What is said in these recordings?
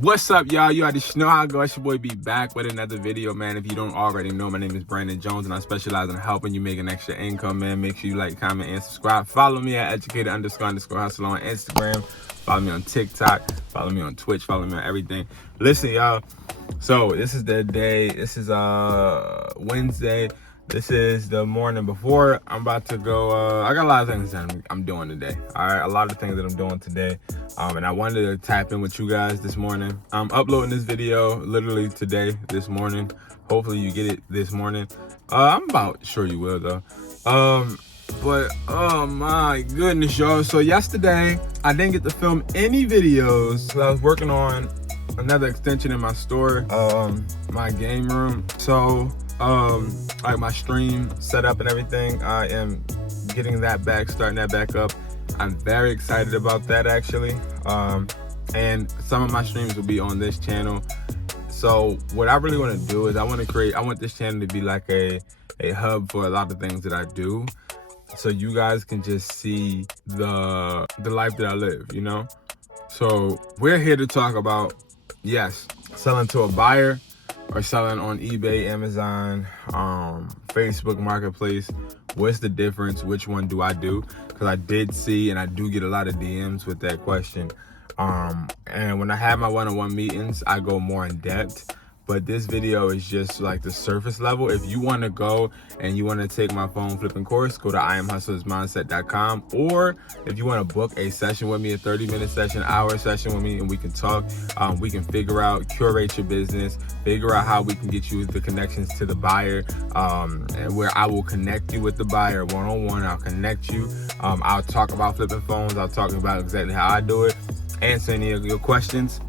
What's up, y'all? You already know how it goes. It's your boy B back with another video, man. If you don't already know, my name is Brandon Jones, and I specialize in helping you make an extra income, man. Make sure you like, comment, and subscribe. Follow me at Educatedhustler on Instagram. Follow me on TikTok. Follow me on Twitch. Follow me on everything. Listen, y'all. So this is the day. This is Wednesday. This is the morning before I'm about to go. I got a lot of things that I'm doing today. All right, a lot of things that I'm doing today. And I wanted to tap in with you guys this morning. I'm uploading this video literally today, this morning. Hopefully you get it this morning. I'm about sure you will though. But oh my goodness, y'all. So yesterday I didn't get to film any videos. So I was working on another extension in my store, my game room. So like my stream setup and everything, I am getting that back, starting that back up. I'm very excited about that actually. And some of my streams will be on this channel. So what I really want to do is I want this channel to be like a hub for a lot of things that I do. So you guys can just see the life that I live, you know? So we're here to talk about, yes, selling to a buyer or selling on eBay, Amazon, Facebook Marketplace. What's the difference? Which one do I do? Because I did see and I do get a lot of DMs with that question. And when I have my one-on-one meetings, I go more in depth. But this video is just like the surface level. If you want to go and you want to take my phone flipping course, go to IamHustlersMindset.com. Or if you want to book a session with me, a 30-minute session, hour session with me, and we can talk, we can figure out, curate your business, figure out how we can get you the connections to the buyer, and where I will connect you with the buyer one-on-one. I'll connect you. I'll talk about flipping phones. I'll talk about exactly how I do it, answer any of your questions.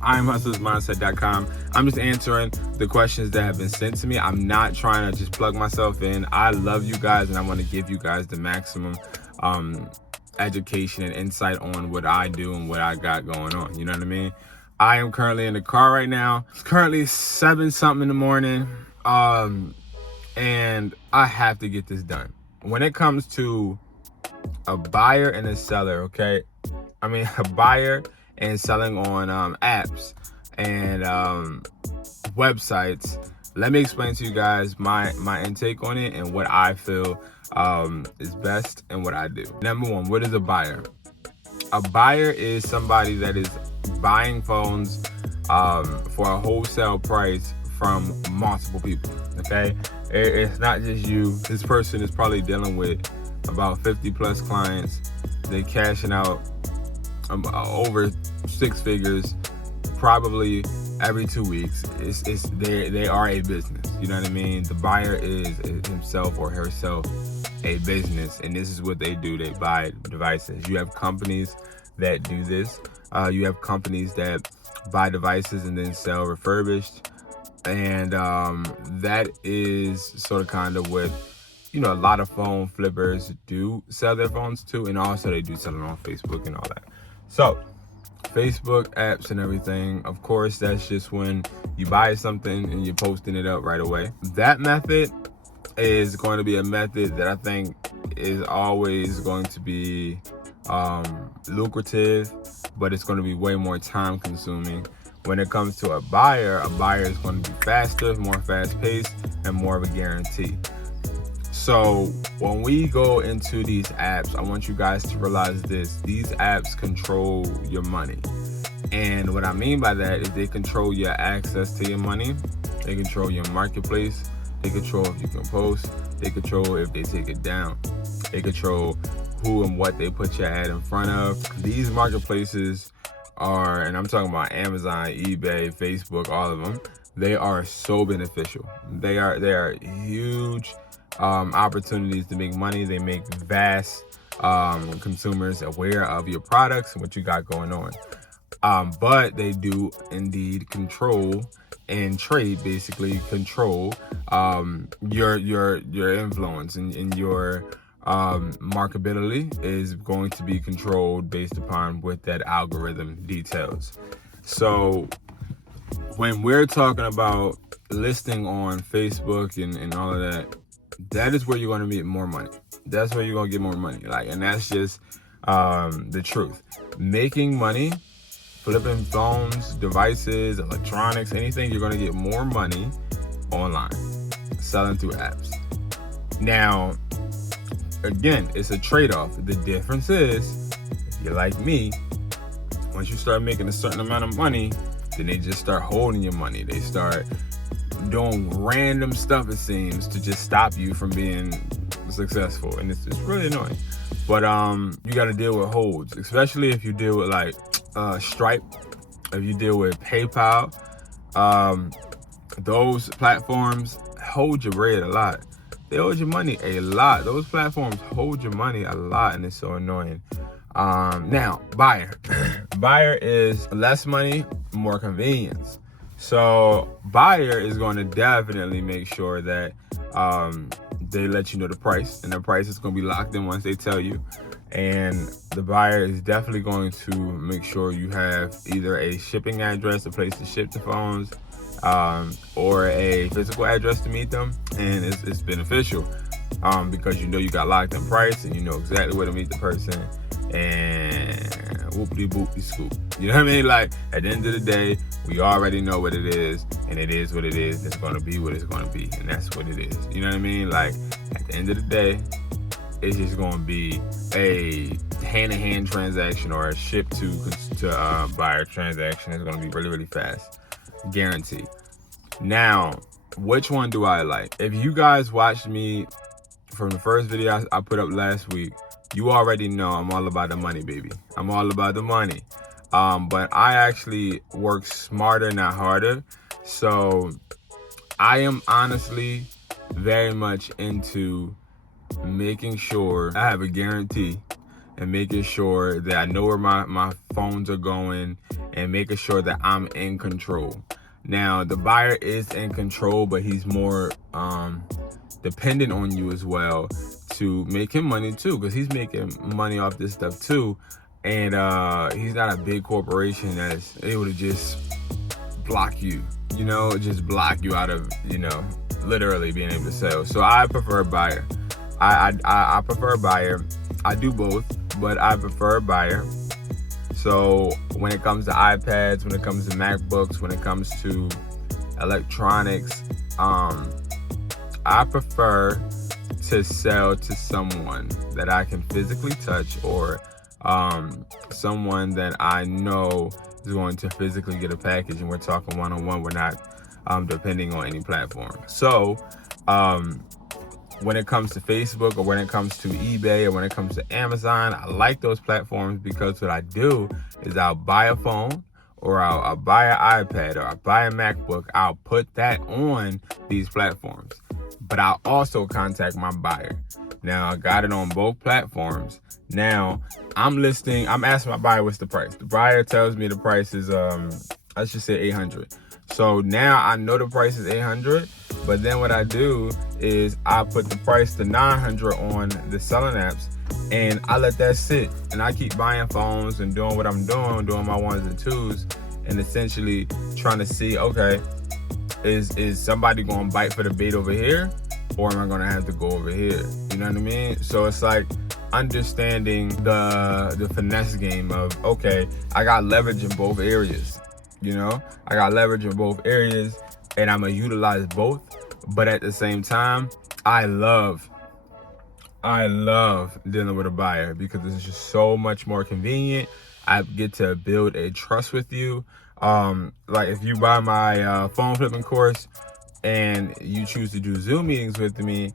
IamHustlersMindset.com. I'm just answering the questions that have been sent to me. I'm not trying to just plug myself in. I love you guys and I want to give you guys the maximum education and insight on what I do and what I got going on. You know what I mean? I am currently in the car right now. It's currently 7-something in the morning. And I have to get this done. When it comes to a buyer and a seller, okay? I mean, a buyer and selling on apps and websites. Let me explain to you guys my intake on it and what I feel is best and what I do. Number one, what is a buyer? A buyer is somebody that is buying phones for a wholesale price from multiple people, okay? It's not just you. This person is probably dealing with about 50 plus clients. They're cashing out over 6 figures probably every 2 weeks. They are a business, you know what I mean? The buyer is himself or herself a business, and this is what they do. They buy devices. You have companies that do this. You have companies that buy devices and then sell refurbished, and that is sort of kind of what, you know, a lot of phone flippers do sell their phones to, and also they do sell it on Facebook and all that. So Facebook apps and everything, of course, that's just when you buy something and you're posting it up right away. That method is going to be a method that I think is always going to be lucrative, but it's going to be way more time consuming. When it comes to a buyer is going to be faster, more fast paced, and more of a guarantee. So when we go into these apps, I want you guys to realize this. These apps control your money. And what I mean by that is they control your access to your money. They control your marketplace. They control if you can post. They control if they take it down. They control who and what they put your ad in front of. These marketplaces are, and I'm talking about Amazon, eBay, Facebook, all of them, they are so beneficial. They are huge opportunities to make money. They make vast consumers aware of your products and what you got going on. But they do indeed control and trade, basically control your influence and your marketability is going to be controlled based upon what that algorithm details. So when we're talking about listing on Facebook and all of that, that is where you're going to make more money. That's where you're going to get more money. And that's just the truth. Making money flipping phones, devices, electronics, anything, you're gonna get more money online selling through apps. Now, again, it's a trade-off. The difference is, if you're like me, once you start making a certain amount of money, then they just start holding your money. They start doing random stuff, it seems, to just stop you from being successful, and it's really annoying. But you got to deal with holds, especially if you deal with like Stripe, if you deal with PayPal. Those platforms hold your bread a lot. They hold your money a lot. Those platforms hold your money a lot, and it's so annoying. Now, buyer. Buyer is less money, more convenience. So buyer is going to definitely make sure that they let you know the price, and the price is going to be locked in once they tell you. And the buyer is definitely going to make sure you have either a shipping address, a place to ship the phones, or a physical address to meet them. And it's beneficial because you know you got locked in price, and you know exactly where to meet the person, and whoopty boopty scoop. You know what I mean? Like, at the end of the day, we already know what it is, and it is what it is. It's going to be what it's going to be, and that's what it is. You know what I mean? Like, at the end of the day, it's just going to be a hand-to-hand transaction or a ship-to buyer transaction. It's going to be really, really fast. Guaranteed. Now, which one do I like? If you guys watched me from the first video I put up last week, you already know I'm all about the money, baby. I'm all about the money. But I actually work smarter, not harder. So I am honestly very much into making sure I have a guarantee, and making sure that I know where my phones are going, and making sure that I'm in control. Now, the buyer is in control, but he's more dependent on you as well to make him money too, because he's making money off this stuff too. And he's not a big corporation that's able to just block you, you know, just block you out of, you know, literally being able to sell. So I prefer buyer. I prefer buyer. I do both, but I prefer buyer. So when it comes to iPads, when it comes to MacBooks, when it comes to electronics, I prefer to sell to someone that I can physically touch, or someone that I know is going to physically get a package, and we're talking one-on-one. We're not depending on any platform. So when it comes to Facebook, or when it comes to eBay, or when it comes to Amazon, I like those platforms because what I do is I'll buy a phone, or I'll buy an iPad, or I'll buy a MacBook. I'll put that on these platforms, but I'll also contact my buyer. Now, I got it on both platforms. Now, I'm asking my buyer what's the price. The buyer tells me the price is, let's just say $800. So now I know the price is $800, but then what I do is I put the price to $900 on the selling apps, and I let that sit, and I keep buying phones and doing what I'm doing my ones and twos, and essentially trying to see, okay, is somebody going to bite for the bait over here, or am I going to have to go over here? You know what I mean? So it's like understanding the finesse game of, okay, I got leverage in both areas. You know, I got leverage in both areas, and I'm going to utilize both. But at the same time, I love dealing with a buyer because it's just so much more convenient. I get to build a trust with you. Like if you buy my phone flipping course and you choose to do Zoom meetings with me,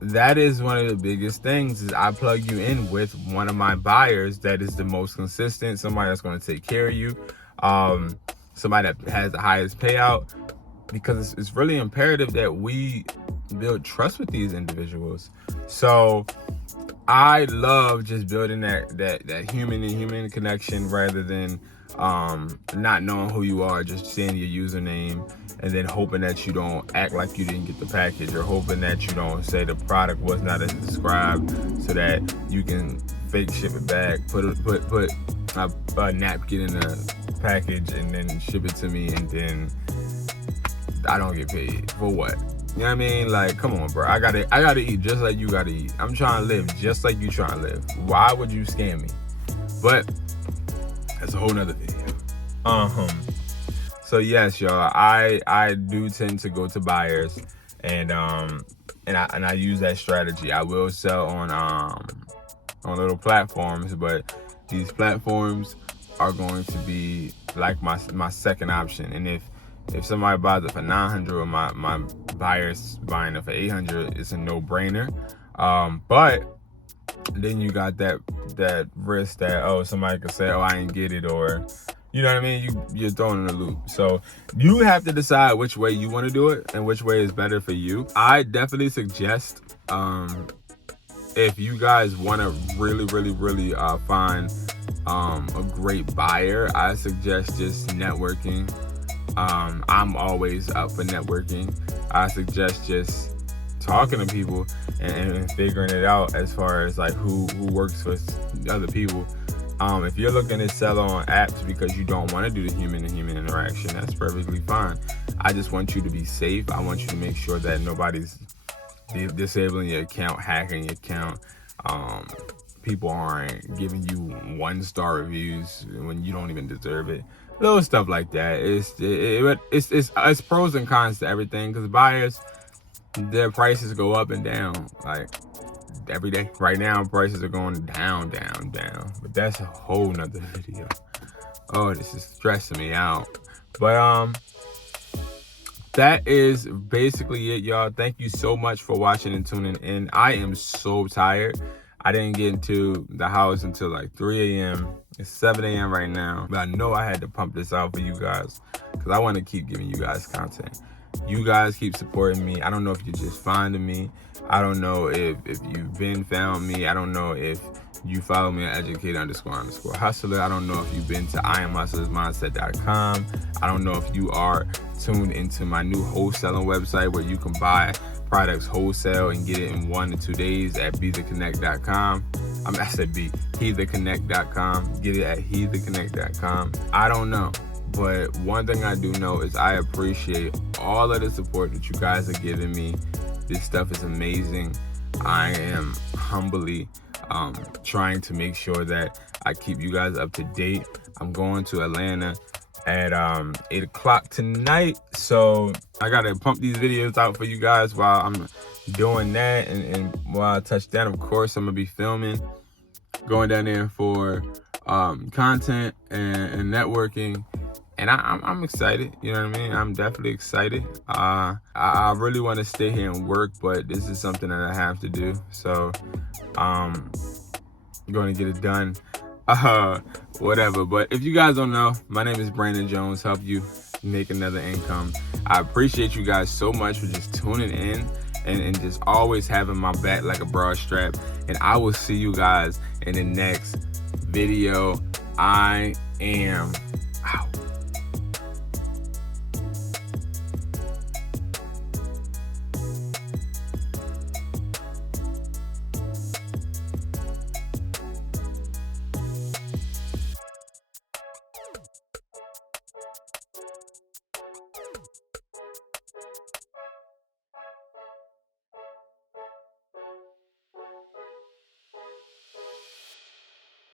that is one of the biggest things, is I plug you in with one of my buyers that is the most consistent, somebody that's going to take care of you, somebody that has the highest payout, because it's really imperative that we build trust with these individuals. So I love just building that human connection, rather than not knowing who you are, just seeing your username and then hoping that you don't act like you didn't get the package, or hoping that you don't say the product was not as described, so that you can fake ship it back, put a napkin in the package and then ship it to me, and then I don't get paid for what? You know what I mean? Like, come on, bro. I gotta eat just like you gotta eat. I'm trying to live just like you trying to live. Why would you scam me? But that's a whole nother video. So yes, y'all, I do tend to go to buyers, and I use that strategy. I will sell on little platforms, but these platforms are going to be like my second option. And if somebody buys it for 900 or my buyer's buying it for 800, it's a no-brainer. But then you got that risk that somebody could say, I didn't get it, or you know what I mean? You're thrown in a loop. So you have to decide which way you want to do it and which way is better for you. I definitely suggest if you guys want to really find a great buyer, I suggest just networking. I'm always up for networking. I suggest just talking to people and figuring it out as far as like who works with other people. If you're looking to sell on apps because you don't want to do the human-to-human interaction, that's perfectly fine. I just want you to be safe. I want you to make sure that nobody's disabling your account, hacking your account. People aren't giving you 1-star reviews when you don't even deserve it. Little stuff like that. It's pros and cons to everything, because buyers, their prices go up and down like every day. Right now, prices are going down. But that's a whole nother video. Oh, this is stressing me out. But that is basically it, y'all. Thank you so much for watching and tuning in. I am so tired. I didn't get into the house until like 3 a.m. It's 7 a.m. right now. But I know I had to pump this out for you guys because I want to keep giving you guys content. You guys keep supporting me. I don't know if you're just finding me. I don't know if you've been found me. I don't know if you follow me at Educatedhustler. I don't know if you've been to IamHustlersMindset.com. I don't know if you are tuned into my new wholesaling website where you can buy products wholesale and get it in 1 to 2 days at BeTheConnect.com. I said HeTheConnect.com. Get it at HeTheConnect.com. I don't know. But one thing I do know is I appreciate all of the support that you guys are giving me. This stuff is amazing. I am humbly trying to make sure that I keep you guys up to date. I'm going to Atlanta at 8 o'clock tonight. So I got to pump these videos out for you guys while I'm doing that. And while I touch down, of course, I'm going to be filming, going down there for content and networking. And I'm excited, you know what I mean? I'm definitely excited. I really want to stay here and work, but this is something that I have to do. So I'm going to get it done. Whatever. But if you guys don't know, my name is Brandon Jones. Help you make another income. I appreciate you guys so much for just tuning in and just always having my back like a broad strap. And I will see you guys in the next video. I am